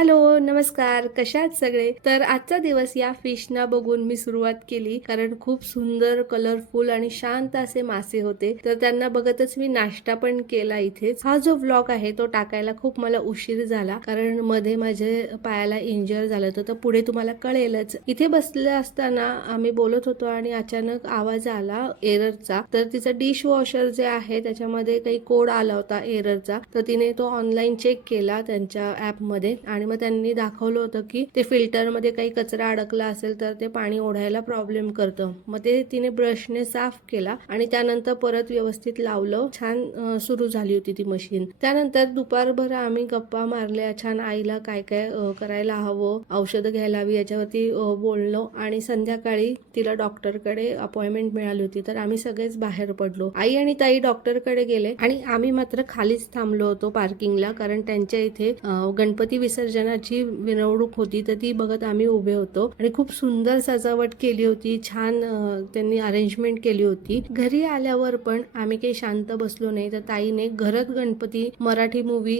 Hello नमस्कार. कशात सगळे? तर आजचा दिवस या फिशना बघून मी सुरुवात केली कारण खूप सुंदर कलरफुल आणि शांत असे मासे होते. तर त्यांना बघतच मी नाश्ता पण केला इथेच. हा जो व्लॉग आहे तो टाकायला खूप मला उशीर झाला कारण मध्ये माझे पायाला इंजर झालं होतं तर पुढे तुम्हाला कळेलच. इथे बसले असताना आम्ही बोलत होतो आणि अचानक आवाज आला एररचा. तर तिचा डिश वॉशर जे आहे त्याच्यामध्ये काही कोड आला होता एररचा. तर तिने तो ऑनलाईन चेक केला त्यांच्या ऍपमध्ये आणि मग त्यांनी दाखवलं होतं की ते फिल्टरमध्ये काही कचरा अडकला असेल तर ते पाणी ओढायला प्रॉब्लेम करतं. मग ते तिने ब्रशने साफ केला आणि त्यानंतर परत व्यवस्थित लावलं. छान सुरू झाली होती ती मशीन त्यानंतर दुपारभर आम्ही गप्पा मारल्या. छान आईला काय काय करायला हवं औषधं घ्यायला हवी याच्यावरती बोललो. आणि संध्याकाळी तिला डॉक्टरकडे अपॉइंटमेंट मिळाली होती. तर आम्ही सगळेच बाहेर पडलो. आई आणि ताई डॉक्टरकडे गेले आणि आम्ही मात्र खालीच थांबलो होतो पार्किंगला कारण त्यांच्या इथे गणपती विसर्जन विसर्जनाची मिरवणूक होती तर ती बघत आम्ही उभे होतो. आणि खूप सुंदर सजावट केली होती छान त्यांनी अरेंजमेंट केली होती. घरी आल्यावर पण आम्ही काही शांत बसलो नाही तर ताईने घरात गणपती मराठी मूवी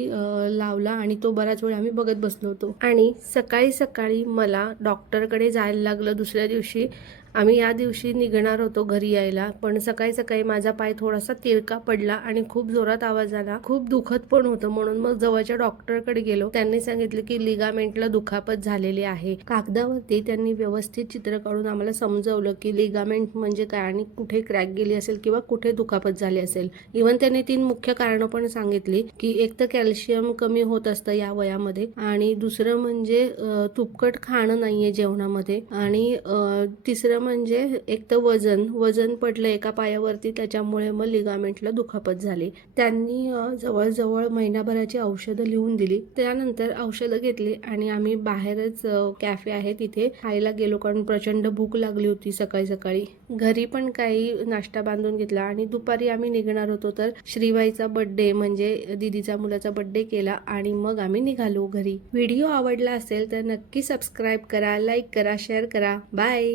लावला आणि तो बराच वेळ आम्ही बघत बसलो होतो. आणि सकाळी सकाळी मला डॉक्टरकडे जायला लागलं दुसऱ्या दिवशी. आम्ही या दिवशी निघणार होतो घरी यायला पण सकाळी सकाळी माझा पाय थोडासा तिरका पडला आणि खूप जोरात आवाज आला. खूप दुखत पण होतं म्हणून मग जवळच्या डॉक्टरकडे गेलो. त्यांनी सांगितलं की लिगामेंटला दुखापत झालेली आहे. कागदावरती त्यांनी व्यवस्थित चित्र काढून आम्हाला समजवलं की लिगामेंट म्हणजे काय आणि कुठे क्रॅक गेली असेल किंवा कुठे दुखापत झाली असेल. इव्हन त्यांनी तीन मुख्य कारणं पण सांगितली की एक तर कॅल्शियम कमी होत असतं या वयामध्ये आणि दुसरं म्हणजे तुपकट खाणं नाहीये जेवणामध्ये आणि तिसरं म्हणजे एक तर वजन वजन पडलं एका पायावरती त्याच्यामुळे मग लिगामेंटला दुखापत झाली. त्यांनी जवळजवळ महिनाभराची औषधं लिहून दिली. त्यानंतर औषधं घेतली आणि आम्ही बाहेरच कॅफे आहे तिथे. खायला गेलो कारण प्रचंड भूक लागली होती सकाळी सकाळी. घरी पण काही नाश्ता बांधून घेतला आणि दुपारी आम्ही निघणार होतो तर श्रीबाईचा बर्थडे म्हणजे दिदीचा मुलाचा बर्थडे केला आणि मग आम्ही निघालो घरी. व्हिडिओ आवडला असेल तर नक्की सबस्क्राईब करा लाईक करा शेअर करा. बाय